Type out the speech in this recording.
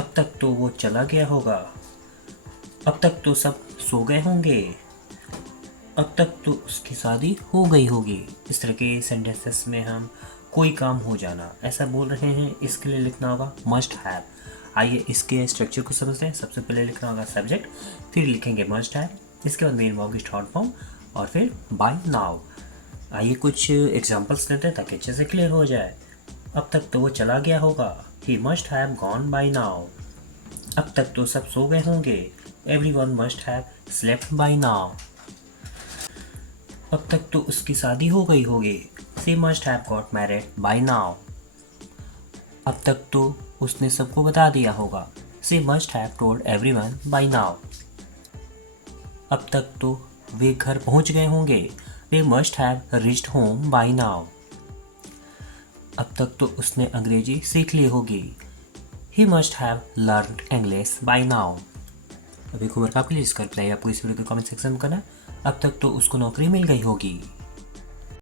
अब तक तो वो चला गया होगा। अब तक तो सब सो गए होंगे। अब तक तो उसकी शादी हो गई होगी। इस तरह के सेंटेंसेस में हम कोई काम हो जाना ऐसा बोल रहे हैं, इसके लिए लिखना होगा मस्ट हैव। आइए इसके स्ट्रक्चर को समझते हैं। सबसे पहले लिखना होगा सब्जेक्ट, फिर लिखेंगे मस्ट हैव, इसके बाद मेन वर्ब शॉर्ट फॉर्म और फिर बाय नाउ। आइए कुछ एग्जांपल्स लेते हैं ताकि अच्छे से क्लियर हो जाए। अब तक तो वो चला गया होगा। He must have gone by now. अब तक तो सब सो गए होंगे। Everyone must have slept by now. अब तक तो उसकी शादी हो गई होगी। She must have got married by now. अब तक तो उसने सबको बता दिया होगा। She must have told everyone by now. अब तक तो वे घर पहुंच गए होंगे। वे must have reached home by now. अब तक तो उसने अंग्रेजी सीख ली होगी। ही must have learned English by now. अभी खबर आपके लिए इसका रिप्लाई आपको इस वीडियो के कमेंट सेक्शन में करना। अब तक तो उसको नौकरी मिल गई होगी।